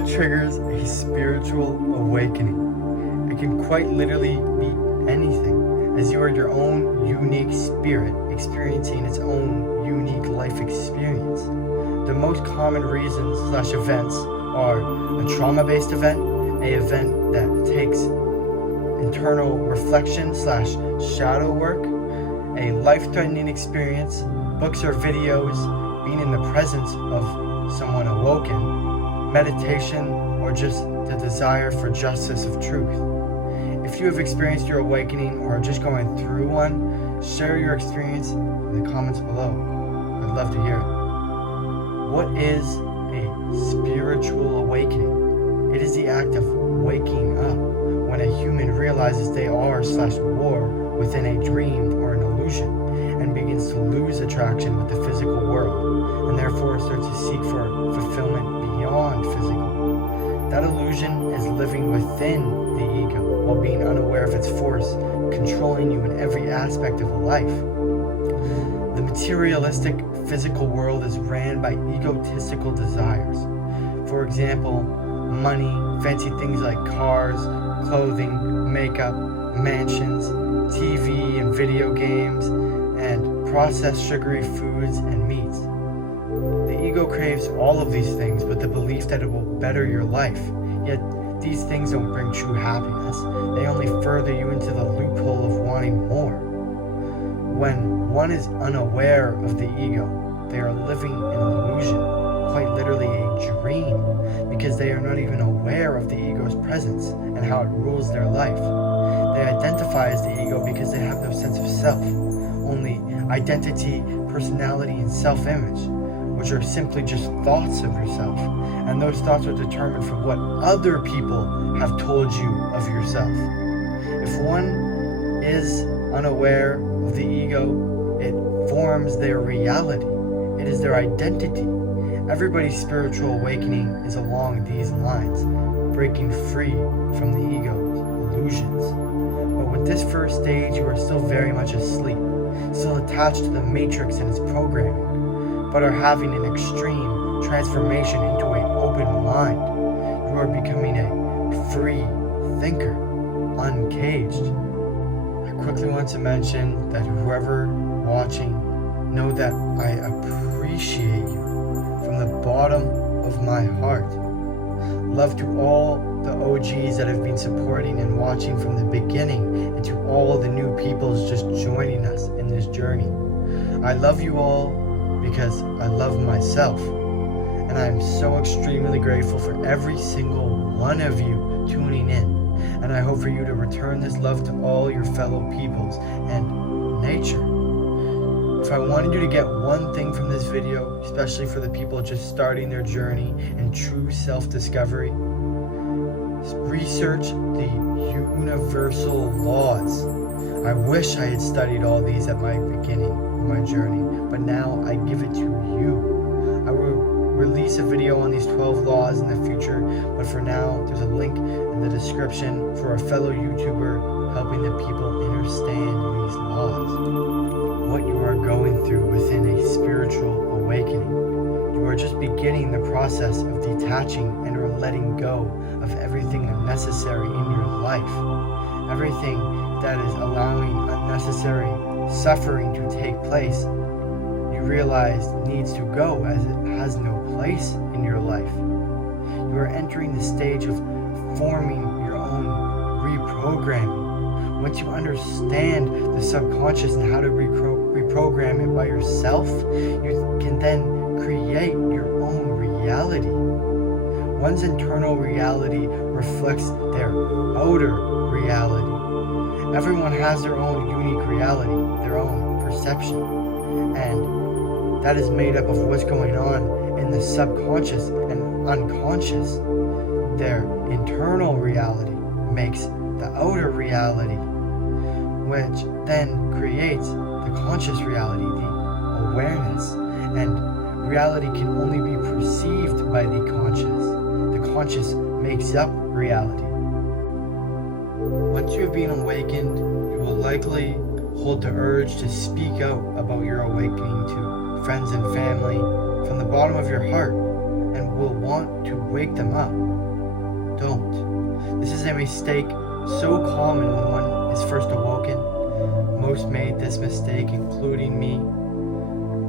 What triggers a spiritual awakening? It can quite literally be anything, as you are your own unique spirit experiencing its own unique life experience. The most common reasons/events are a trauma-based event, an event that takes internal reflection/shadow work, a life-threatening experience, books or videos, being in the presence of someone awoken, meditation, or just the desire for justice of truth. If you have experienced your awakening or are just going through one, share your experience in the comments below. I'd love to hear it. What is a spiritual awakening? It is the act of waking up when a human realizes they are/were within a dream or an illusion and begins to lose attraction with the physical world and therefore starts to seek for fulfillment beyond physical. That illusion is living within the ego while being unaware of its force controlling you in every aspect of life. The materialistic physical world is ran by egotistical desires. For example, money, fancy things like cars, clothing, makeup, mansions, TV and video games, and processed sugary foods and meats. The ego craves all of these things with the belief that it will better your life, yet these things don't bring true happiness. They only further you into the loophole of wanting more. When one is unaware of the ego, they are living an illusion, quite literally a dream, because they are not even aware of the ego's presence and how it rules their life. They identify as the ego because they have no sense of self, only identity, personality, and self-image, which are simply just thoughts of yourself, and those thoughts are determined from what other people have told you of yourself. If one is unaware of the ego, it forms their reality. It is their identity. Everybody's spiritual awakening is along these lines, breaking free from the ego's illusions. But with this first stage, you are still very much asleep, still attached to the matrix and its programming, but are having an extreme transformation into an open mind. You are becoming a free thinker, uncaged. I quickly want to mention that whoever watching, know that I appreciate you from the bottom of my heart. Love to all the OGs that have been supporting and watching from the beginning, and to all the new peoples just joining us in this journey. I love you all because I love myself, and I am so extremely grateful for every single one of you tuning in, and I hope for you to return this love to all your fellow peoples and nature. If I wanted you to get one thing from this video, especially for the people just starting their journey in true self-discovery, research the universal laws. I wish I had studied all these at my beginning of my journey, but now I give it to you. I will release a video on these 12 laws in the future, but for now, there's a link in the description for a fellow YouTuber helping the people understand these laws. What you are going through within a spiritual awakening. You are just beginning the process of detaching and or letting go of everything unnecessary in your life. Everything that is allowing unnecessary suffering to take place, you realize needs to go as it has no place in your life. You are entering the stage of forming your own reprogramming. Once you understand the subconscious and how to reprogram it by yourself, you can then create your own reality. One's internal reality reflects their outer reality. Everyone has their own unique reality, their own perception, and that is made up of what's going on in the subconscious and unconscious. Their internal reality makes the outer reality, which then creates the conscious reality, the awareness, and reality can only be perceived by the conscious. The conscious makes up reality. Once you have been awakened, you will likely hold the urge to speak out about your awakening to friends and family from the bottom of your heart. And will want to wake them up. Don't. This is a mistake so common when one is first awoken. Most made this mistake, including me.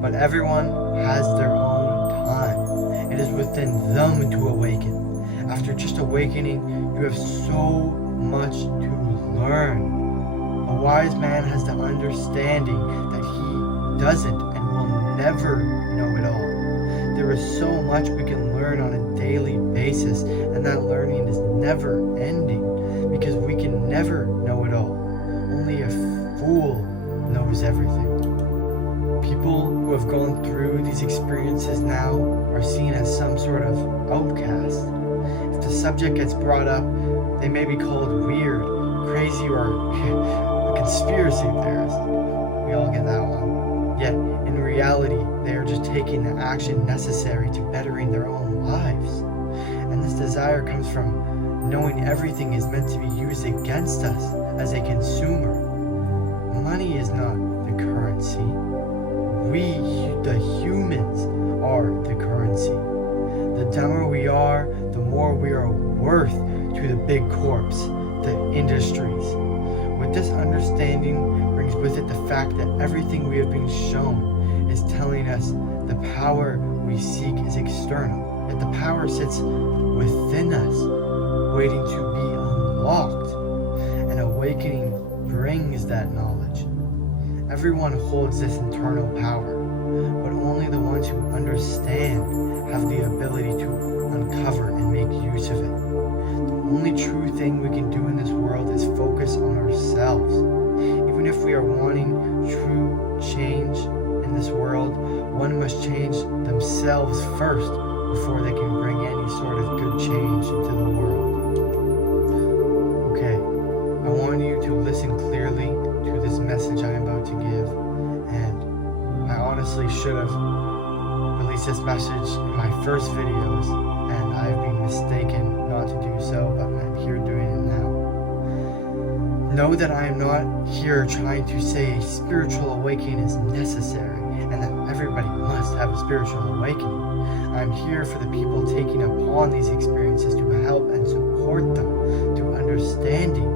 But everyone has their own time. It is within them to awaken. After just awakening, you have so much to learn. A wise man has the understanding that he doesn't and will never know it all. There is so much we can learn on a daily basis, and that learning is never ending because we can never know it all. Only a fool knows everything. People who have gone through these experiences now are seen as some sort of outcast. If the subject gets brought up, they may be called weird, crazy, or a conspiracy theorist. We all get that one. Yet, in reality, they are just taking the action necessary to bettering their own lives. And this desire comes from knowing everything is meant to be used against us as a consumer. Money is not the currency. We, the humans, are the currency. The dumber we are, the more we are worth to the big corps, the industries. With this understanding brings with it the fact that everything we have been shown is telling us the power we seek is external, yet the power sits within us, waiting to be unlocked. And awakening brings that knowledge. Everyone holds this internal power, but only the ones who understand have the ability to uncover and make use of it. The only true thing we can do in this world is focus on ourselves. Even if we are wanting true change in this world, one must change themselves first before they can bring any sort of good change into the world. Okay, I want you to listen clearly to this message I am about to give, and I honestly should have released this message in my first videos, and I've been mistaken not to do so, but I'm here doing it now. Know that I am not here trying to say a spiritual awakening is necessary and that everybody must have a spiritual awakening. I'm here for the people taking upon these experiences to help and support them through understanding.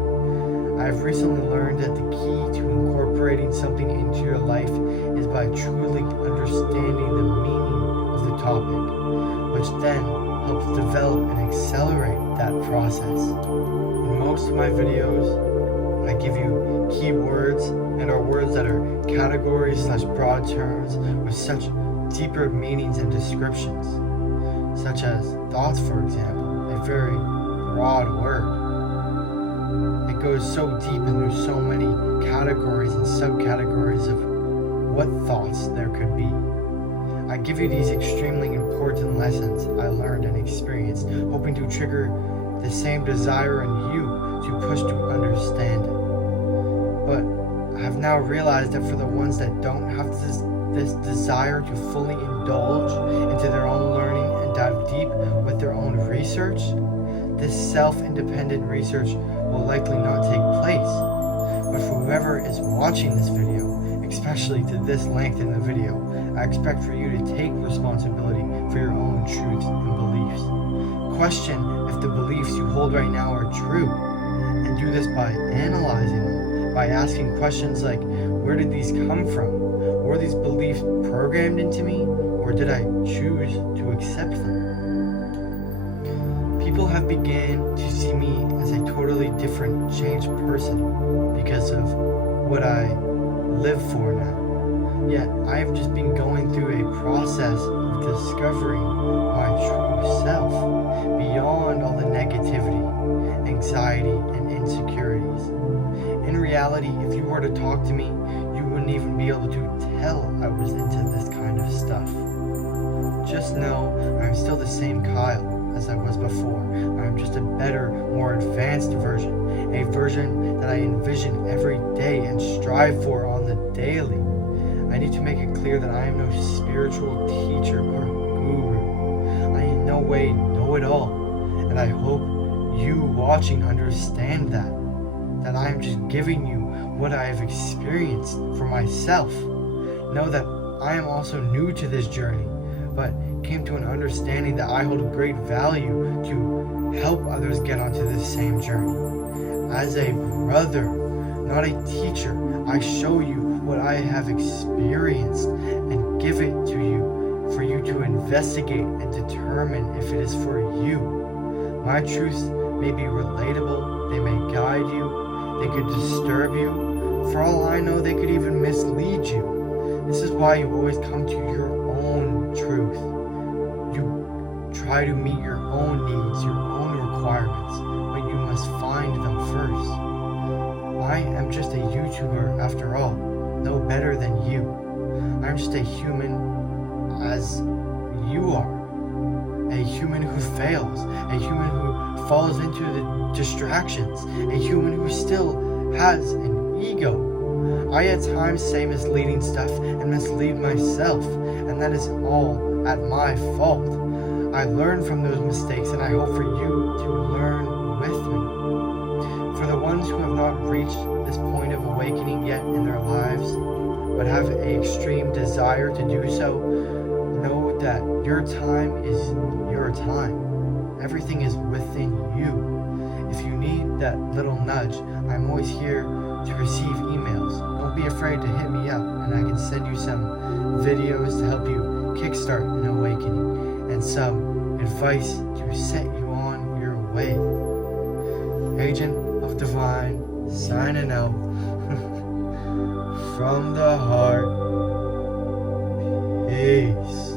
I've recently learned that the key to incorporating something into your life is by truly understanding the meaning of the topic, which then helps develop and accelerate that process. In most of my videos, I give you keywords and are words that are categories/broad terms with such deeper meanings and descriptions, such as thoughts, for example, a very broad word. It goes so deep and there's so many categories and subcategories of what thoughts there could be. I give you these extremely important lessons I learned and experienced, hoping to trigger the same desire in you to push to understand it. But I have now realized that for the ones that don't have this desire to fully indulge into their own learning and dive deep with their own research, this self-independent research will likely not take place. But for whoever is watching this video, especially to this length in the video, I expect for you to take responsibility for your own truths and beliefs. Question if the beliefs you hold right now are true, and do this by analyzing them, by asking questions like, where did these come from? Were these beliefs programmed into me, or did I choose to accept them? People have begun to see me as a totally different, changed person because of what I live for now. Yet I've just been going through a process of discovering my true self beyond all the negativity, anxiety, and insecurities. In reality, if you were to talk to me, you wouldn't even be able to tell I was into this kind of stuff. Just know I'm still the same Kyle as I was before. I'm just a better, more advanced version, a version that I envision every day and strive for on the daily. I need to make it clear that I am no spiritual teacher or guru. I in no way know it all, and I hope you watching understand that I am just giving you what I have experienced for myself. Know that I am also new to this journey, but came to an understanding that I hold great value to help others get onto this same journey. As a brother, not a teacher, I show you what I have experienced and give it to you for you to investigate and determine if it is for you. My truths may be relatable, they may guide you, they could disturb you. For all I know, they could even mislead you. This is why you always come to your own truth. You try to meet your own needs, your own requirements, but you must find them first. I am just a YouTuber after all, no better than you. I'm just a human as you are. A human who fails, a human who falls into the distractions, a human who still has an ego. I at times say misleading stuff and mislead myself, and that is all at my fault. I learn from those mistakes, and I hope for you to learn with me. For the ones who have not reached this point of awakening yet in their lives, but have an extreme desire to do so, know that your time is your time. Everything is within you. If you need that little nudge, I'm always here to receive emails. Don't be afraid to hit me up, and I can send you some videos to help you kickstart an awakening and some advice to set you on your way. Agent of Divine, signing out from the heart. Peace.